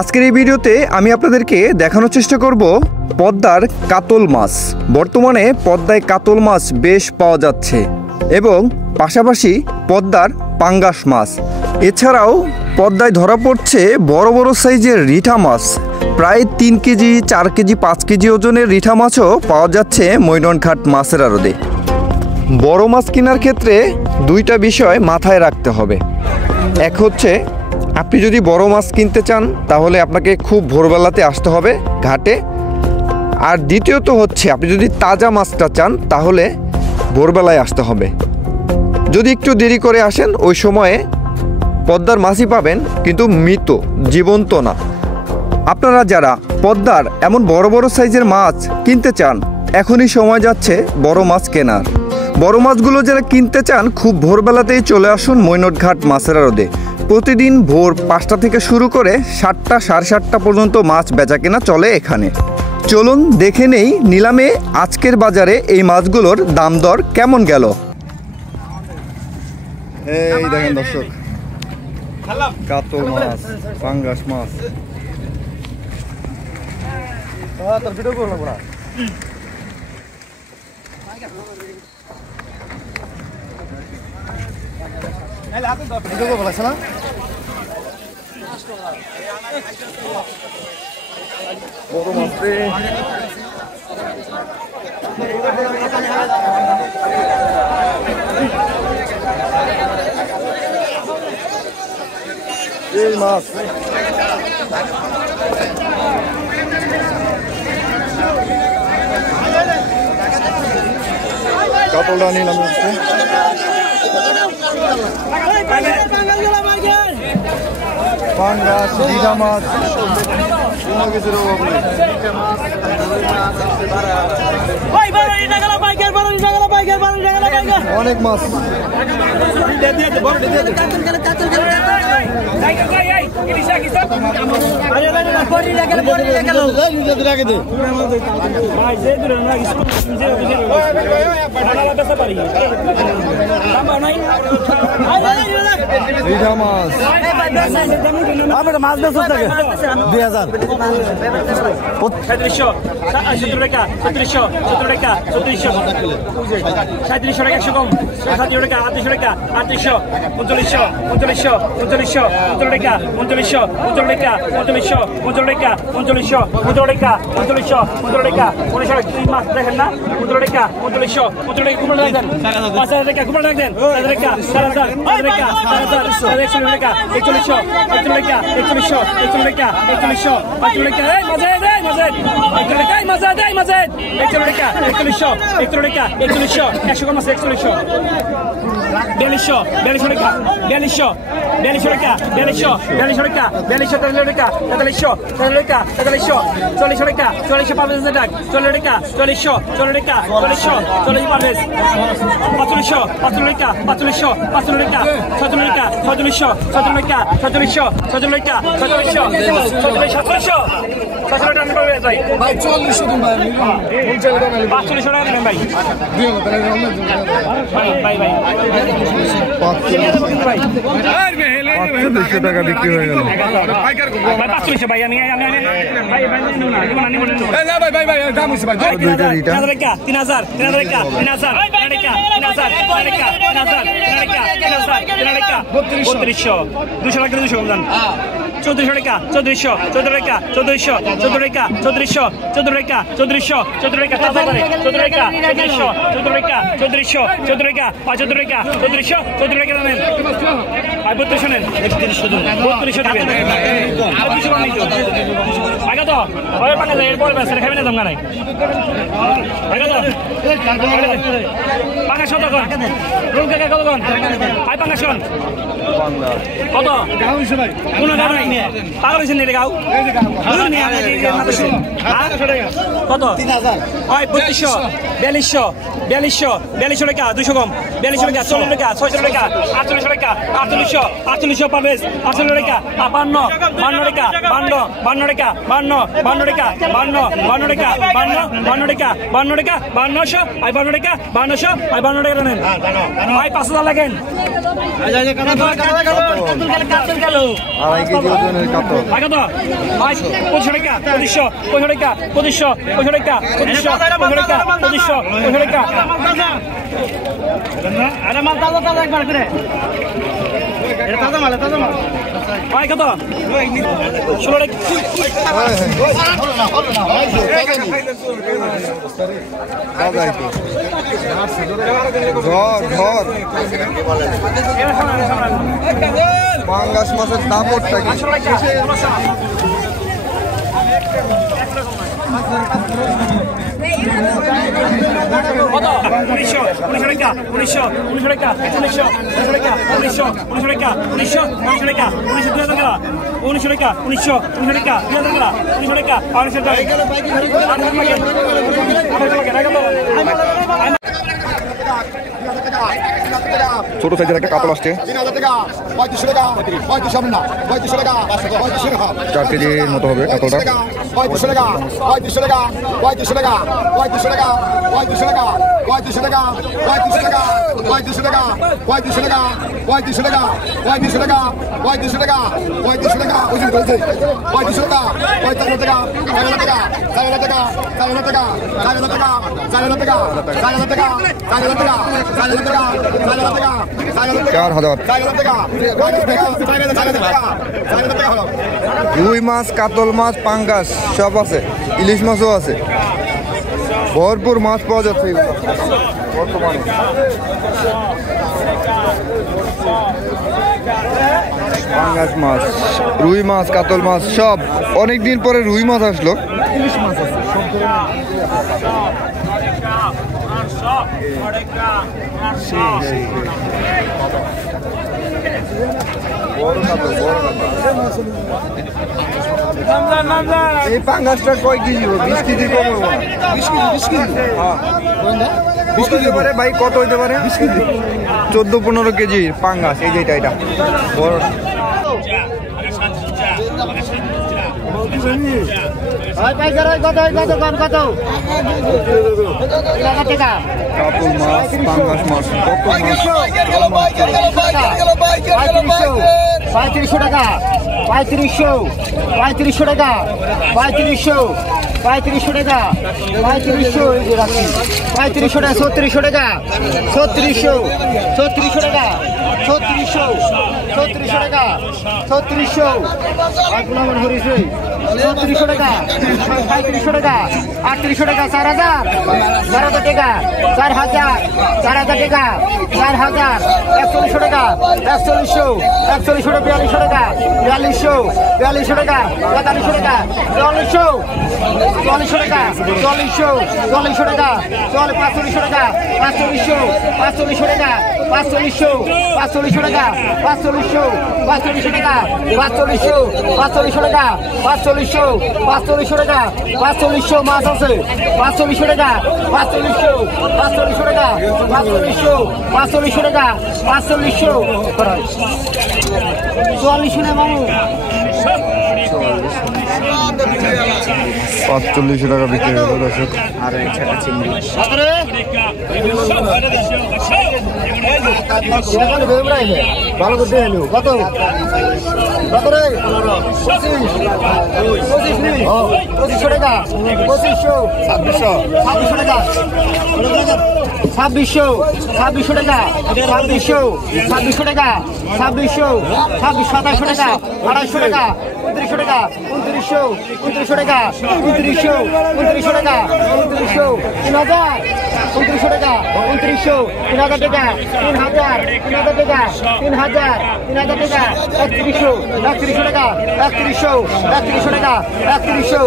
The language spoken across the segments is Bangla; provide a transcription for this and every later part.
আজকের এই ভিডিওতে আমি আপনাদেরকে দেখানোর চেষ্টা করব পদ্মার কাতল মাছ। বর্তমানে পদ্মায় কাতল মাছ বেশ পাওয়া যাচ্ছে এবং পাশাপাশি পদ্মার পাঙ্গাস মাছ, এছাড়াও পদ্মায় ধরা পড়ছে বড় বড় সাইজের রিঠা মাছ। প্রায় 3 কেজি 4 কেজি 5 কেজি ওজনের রিঠা মাছও পাওয়া যাচ্ছে মৈননঘাট মাছের আড়তে। বড় মাছ কেনার ক্ষেত্রে দুইটা বিষয় মাথায় রাখতে হবে। এক হচ্ছে, আপনি যদি বড় মাছ কিনতে চান তাহলে আপনাকে খুব ভোরবেলাতে আসতে হবে ঘাটে। আর দ্বিতীয়ত হচ্ছে, আপনি যদি তাজা মাছটা চান তাহলে ভোরবেলায় আসতে হবে। যদি একটু দেরি করে আসেন ওই সময়ে পদ্মার মাছই পাবেন, কিন্তু মৃত, জীবন্ত না। আপনারা যারা পদ্মার এমন বড় বড় সাইজের মাছ কিনতে চান, এখনই সময় যাচ্ছে বড় মাছ কেনার। বড় মাছগুলো যারা কিনতে চান খুব ভোরবেলাতেই চলে আসুন মৈনটঘাট মাছের আড়তে। প্রতিদিন ভোর 5টা থেকে শুরু করে 7টা 7:30 পর্যন্ত মাছ বেচা কেনা চলে এখানে। চলুন দেখে নেই নিলামে আজকের বাজারে এই মাছগুলোর দাম দর কেমন গেল। এই দেখেন দর্শক, কাতল মাছ, পাঙ্গাস মাছ। বড় মাছ রে, এই মাছ কাতলটা নিলাম হচ্ছে পাঙ্গাস, রিঠা মাছ, কোনো কিছুর অভাব নেই। অনেক মাছ, রিঠা মাছ, মাছ মাছ 2000 3700 17 টাকা 3700 17 টাকা 3700 3700 টাকা 100 কম 3700 টাকা 3800 টাকা 3800 3900 3900 3900 17 টাকা 3900 17 টাকা 3900 17 টাকা 3900 17 টাকা 3900 17 টাকা 1900 মাছ দেখেন না 17 টাকা 3900 17 টাকা কুমড়া রাখেন 5000 টাকা কুমড়া রাখেন 5000 টাকা 4000 টাকা 4000 140 টাকা 4100 41 টাকা 4100 41 টাকা 4100 41 টাকা এই মাজেদ 41 টাকা এই মাজেদ 41 টাকা 4100 41 টাকা 4100 100 কম আছে 4100 4200 টাকা 4200 টাকা 4200 টাকা 4200 টাকা 4300 টাকা 40 টাকা 40 5000 টাকা 40 টাকা 40 টাকা 40 40 পাবেন 4500 টাকা 4500 টাকা 17 টাকা 4700 টাকা 4700 টাকা 17 টাকা ভাই 40 দিন ভাই 4500 টাকা দেবেন ভাই ভাই 4500 টাকা বিক্রি হয়ে গেল। 4500 ভাই আমি ভাই দাম হইছে ভাই 3000 টাকা 3000 টাকা 3000 টাকা 3200 200 টাকা 200 কম দাম 1400 টাকা 1400 14 টাকা 1400 14 টাকা 1400 14 টাকা 1400 14 টাকা 14 টাকা 1400 14 টাকা 1400 14 টাকা 75 টাকা 1400 14 টাকা দেন আর 3200 নেন 3200 দিবেন আর 200 বানাই তো আগে তো ওই পানে যাই এরপর বেশ খাবেন না দাম নাই আগে তো পাকা শত কর রুল কাকা কত কোন আই পাকা শন কত গাও হইছে ভাই কোন গাও নাই পাগল হইছেন রে গাও কত 3000 ওই 3200 4200 টাকা 200 কম 4200 টাকা 40 টাকা 600 টাকা 48 টাকা 4800 পাবে 48 টাকা 52 টাকা 52 টাকা 52 টাকা 52 টাকা 52 টাকা 5200 আই 52 টাকা 5200 আই 52 টাকা নেন আই 5000 লাগেন আড়াই কেজি ওজনের কাতল। কত? 2500 টাকা, 2500, 2500 টাকা, 2500, 2500 টাকা, 2500, 2500 টাকা, 2500, 2500 টাকা। আরে মাল তাজা তাজা একবার করে। এটা তাজা মাল, তাজা মাল। ভাই কত? 16 টাকা। পাঙ্গাস মাছের দাপটটা কি? কত? 1900, 1900 টাকা, 1900, 1900 টাকা, 1900, 1900 টাকা, 1900, 1900 টাকা, 1900, 1900 টাকা, 1900, 2000 টাকা, 1900 টাকা, 1900, 1900 টাকা, 2000 টাকা, 1900 টাকা, 1900 টাকা, 800 টাকা। ছোট সাইজের একটা কাতল আসছে, 3000 টাকা, 3500 টাকা, 3500 না, 3500 টাকা, 3500 টাকা, 4 কেজির মতো হবে কাতলটা। 3500 টাকা, 3500 টাকা, 3500 টাকা, 3500 টাকা, 3500 টাকা, 3500 টাকা, 3500 টাকা, 3500 টাকা, 3500 টাকা, 3500 টাকা, 3500 টাকা, 3500 টাকা, 3500 টাকা, ওজন করেছে 3500 টাকা, 5500 টাকা, 4000 টাকা, 4000 টাকা, 4000 টাকা, 4000 টাকা, 4000 টাকা, 4000 টাকা, 4000 টাকা, 4000 টাকা, 4000 টাকা, 4000। 4000 টাকা, 4000 টাকা, 4000 টাকা হলো। রুই মাছ, কাতল মাছ, পাঙ্গাস সব আছে, ইলিশ মাছও আছে, ভরপুর মাছ পাওয়া যাচ্ছে এগুলো বর্তমানে। পাঙ্গাস মাছ, রুই মাছ, কাতল মাছ সব। অনেক দিন পরে রুই মাছ আসলো। ইলিশ মাছ আছে সব এই পাঙ্গাসটা কয় কেজি? 20 কেজি কম হবে। 20 কেজি হতে পারে ভাই, কত হইতে পারে? 14-15 কেজি পাঙ্গাস। এই যে এটা বড়। কাতল মাছ, পাঙ্গাস মাছ, কত মাছ? 3500 টাকা, 3500, 3500 টাকা, 3500, 3500 টাকা, 3500, 3500 টাকা, 3600 টাকা, 3600, 3600 টাকা, 3600, 3600 টাকা, 3600, 3600 টাকা, 3500 টাকা, 3800 টাকা, 4000, 4000 টাকা, 4000, 4000 টাকা, 4000, 4100 টাকা, 4100, 4100 টাকা, 4200 টাকা, 4200, 4200 টাকা, 4300 টাকা, 4400, 4400 টাকা, 4400, 4400 টাকা, 4500 টাকা, 4500, 4500 টাকা, 4500, 4500 টাকা, 4500, 4500 টাকা, 4500, 4500 টাকা, 4500, 4500 টাকা, 4500 মাছ আছে, 4500 টাকা, 4500, 4500 টাকা, 4500, 4500 টাকা, 4500, 4400 না মামু, 4500 টাকা বিক্রি হলো দর্শক। আর একটা চিংড়ি ভালো করতে এলো কত কত রে 2500 টাকা 2500 2600 টাকা 2600 টাকা 2600 টাকা 2600 2700 টাকা 2800 টাকা 2900 টাকা 2900 টাকা 2900 টাকা 2900 3000 2900 টাকা 2900 3000 টাকা 3000 টাকা 3000 টাকা 3100 টাকা 3100 টাকা 3100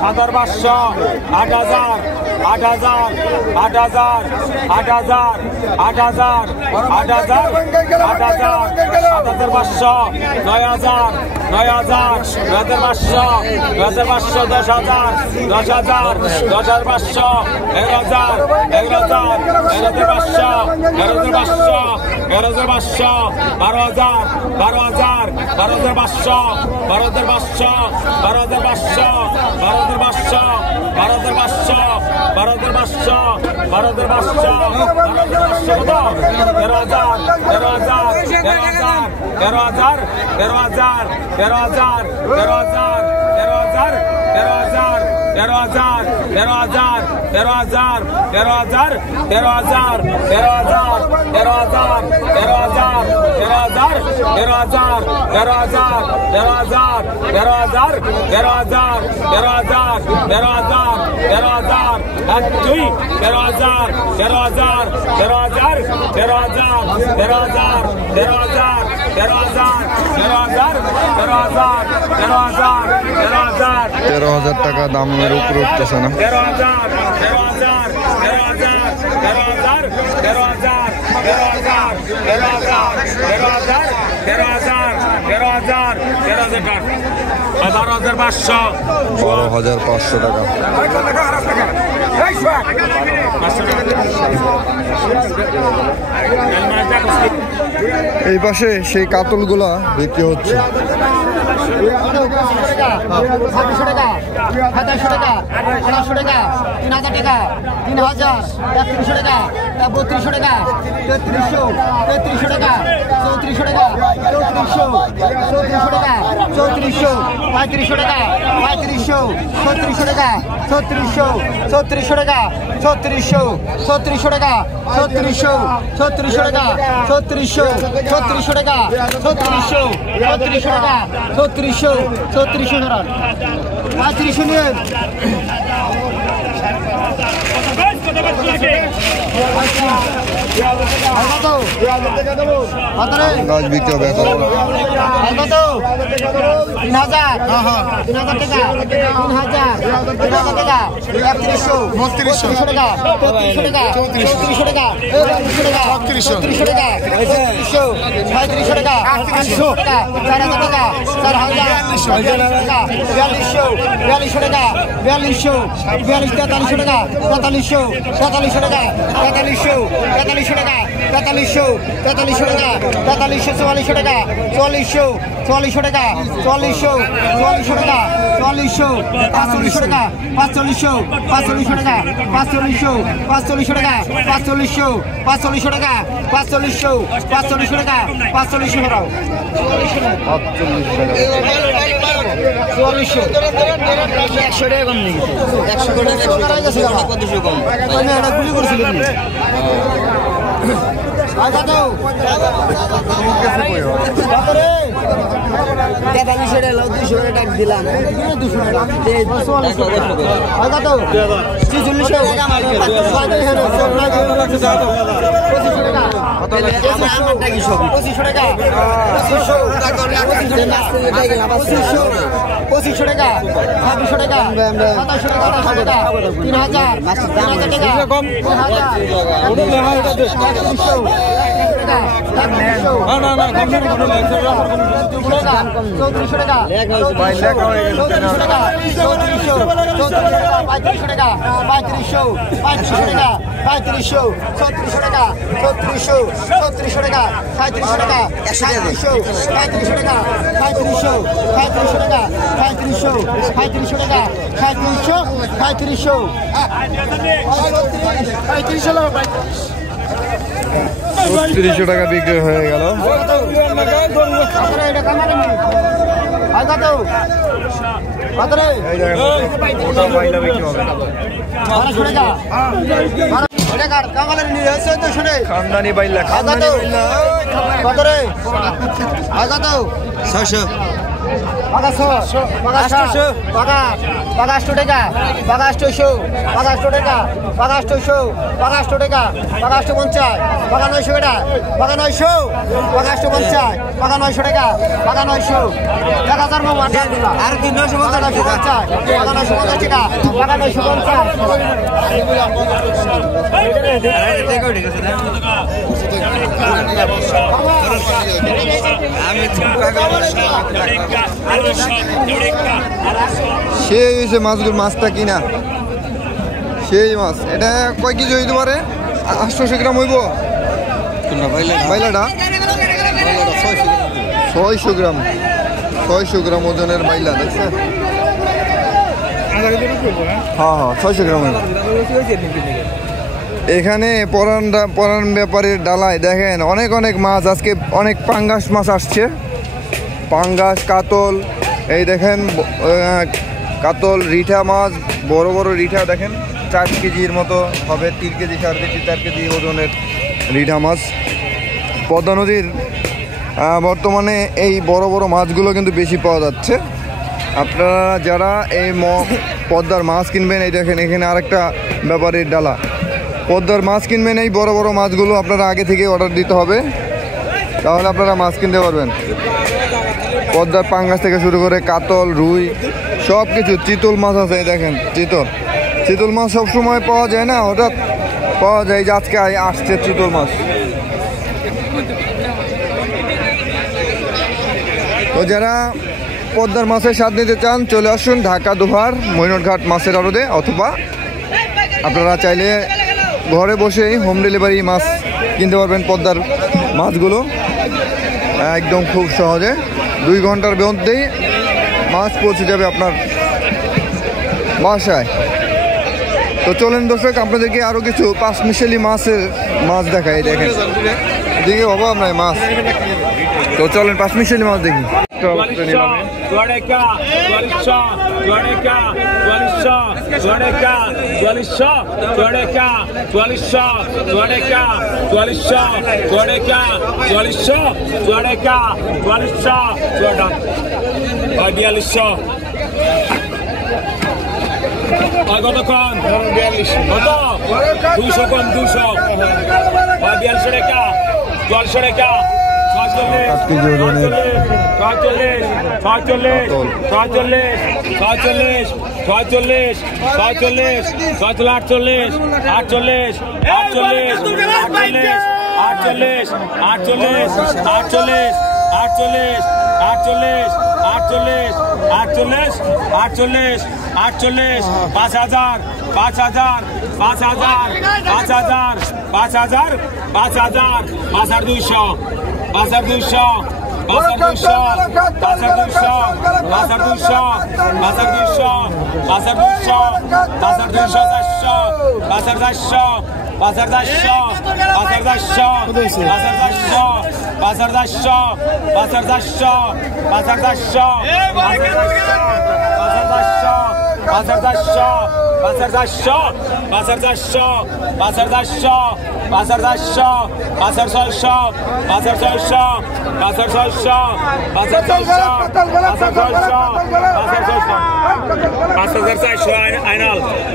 7,500 8,000 8,000 8,000 8,000 8,000 8,000 9,000 9,000 9,500 9,500 10,000 10,000 10,500 11,000 11,000 11,500 11,500 11,500 12,000 12,000 12,500 12,500 12,500 12,500 12,500 টাকা দামের উপরে উঠতেছে না। 12,500 টাকা। এই পাশে সেই কাতলগুলা বিক্রি হচ্ছে। 2700 টাকা, 2800 টাকা, 2700 টাকা, 2800 টাকা, 3000 টাকা, 3000, 3100 টাকা, 3200 টাকা, 3300, 3300 টাকা, 3400 টাকা, 3400, 3400 টাকা, 3400, 3500 টাকা, 3500, 3600 টাকা, 3600, 3600 টাকা, 3600, 3600 টাকা, 3600, 3600 টাকা, 3600, 3600 টাকা, 3600, 3600 টাকা, 3600, 3600 ধরান 3500 নিয়ে গাছ বিক্রি হবে এখন। 3000 টাকা, 3000 টাকা, 3000 টাকা, 3100, 3200 টাকা, 3300 টাকা, 3400 টাকা, 3400 টাকা, 3400 টাকা, 3400, 3500 টাকা, 800 টাকা, 4000 টাকা, 4000 টাকা, 4200, 4200 টাকা, 4200, 4300 টাকা, 4300, 4300 টাকা, 4300, 4300 টাকা, 4300, 4300 টাকা, 4300, 4400 টাকা, 4400, 4400 টাকা, 4400, 4400 টাকা, 4400, 4500 টাকা, 4500, 4500 টাকা, 4500, 4500 টাকা, 4500, 4500 টাকা, 4500, 4500 টাকা, 4500 ধরাও 4400, 100 টাকা কম নেই 100 টাকা কম আমি একটা গুলি করছিলাম আচ্ছা তো বাবারে 4300 টাকা 200 টাকা দিলাম 200 টাকা আচ্ছা তো 46 টাকা আমার 2500 টাকা 2500 টাকা 2600 টাকা 2700 টাকা 3000 টাকা কম 3400 টাকা 3500 টাকা 3500 টাকা 3500 টাকা 3500 3600 টাকা 3600 3600 টাকা 3700 টাকা 3500 টাকা 3500 টাকা 3500 টাকা 3500 300 টাকা বিক্রি হয়ে গেল। খানদানি বাইলা খানদানি বাইলা 600 500 টাকা 500 টাকা 500 টাকা 550 900 টাকা 900 550 900 টাকা 900 1000 মো মাঠে দিলা আর 350 টাকা 950 টাকা 950 সেই হয়েছে মাছগুলো মাছটা কিনা সেই মাছ এটা কয় কেজি হইতে পারে 800 গ্রাম হইব বাইলাটা 600 গ্রাম ওজনের বাইলা দেখছে হ্যাঁ 600 গ্রামের। এখানে পরান ব্যাপারের ডালায় দেখেন অনেক অনেক মাছ, আজকে অনেক পাঙ্গাস মাছ আসছে, পাঙ্গাস, কাতল। এই দেখেন কাতল, রিঠা মাছ, বড় বড় রিঠা দেখেন 4 কেজির মতো হবে, 3 কেজি 4 কেজি 4 কেজি ওজনের রিঠা মাছ। পদ্মা নদীর বর্তমানে এই বড় বড় মাছগুলো কিন্তু বেশি পাওয়া যাচ্ছে। আপনারা যারা এই পদ্মার মাছ কিনবেন, এই দেখেন এখানে আরেকটা ব্যাপারের ডালা, পদ্মার মাছ কিনবেন, এই বড় বড় মাছগুলো আপনারা আগে থেকে অর্ডার দিতে হবে, তাহলে আপনারা মাছ কিনতে পারবেন। পদ্মার পাঙ্গাস থেকে শুরু করে কাতল, রুই সব কিছু, চিতল মাছ আছে। এই দেখেন চিতল মাছ সবসময় পাওয়া যায় না, হঠাৎ পাওয়া যায়, যে আজকে আসছে চিতল মাছ। তো যারা পদ্মার মাছের স্বাদ নিতে চান চলে আসুন ঢাকা দোহার মৈনটঘাট মাছের আড়তে, অথবা আপনারা চাইলে ঘরে বসেই হোম ডেলিভারি মাছ কিনতে পারবেন। পদ্মার মাছগুলো একদম খুব সহজে 2 ঘন্টার মধ্যেই মাছ পৌঁছে যাবে আপনার বাসায়। তো চলেন দর্শক, আপনাদেরকে আরও কিছু 5 মিশালি মাছ দেখাই। দেখেন এদিকে অভাব নাই মাছ, তো চলেন 5 মিশালি মাছ দেখি। কতক্ষণ 200 কম 200 42 টাকা 400 টাকা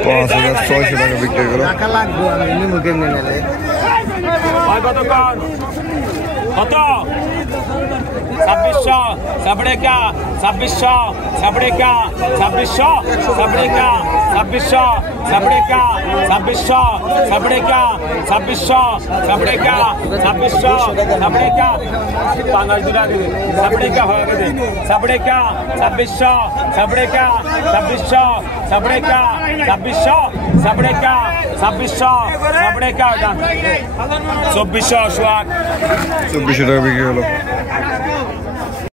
5,600 টাকা বিক্রি করো। কত 2600 সাবড়েকা 2600 সাবড়েকা 2600 সাবড়েকা 2600 সাবড়েকা 2600 সাবড়েকা 2600 সাবড়েকা 2600 সাবড়েকা পাঙ্গাস দুটা দিন সাবড়েকা হয়ে গেছে সাবড়েকা 2600 সাবড়েকা 2600 সাবড়েকা 2600 সাবড়েকা 2600 সাবড়েকা 2400 সোয়াক 2400 টাকা বিক্রি হলো।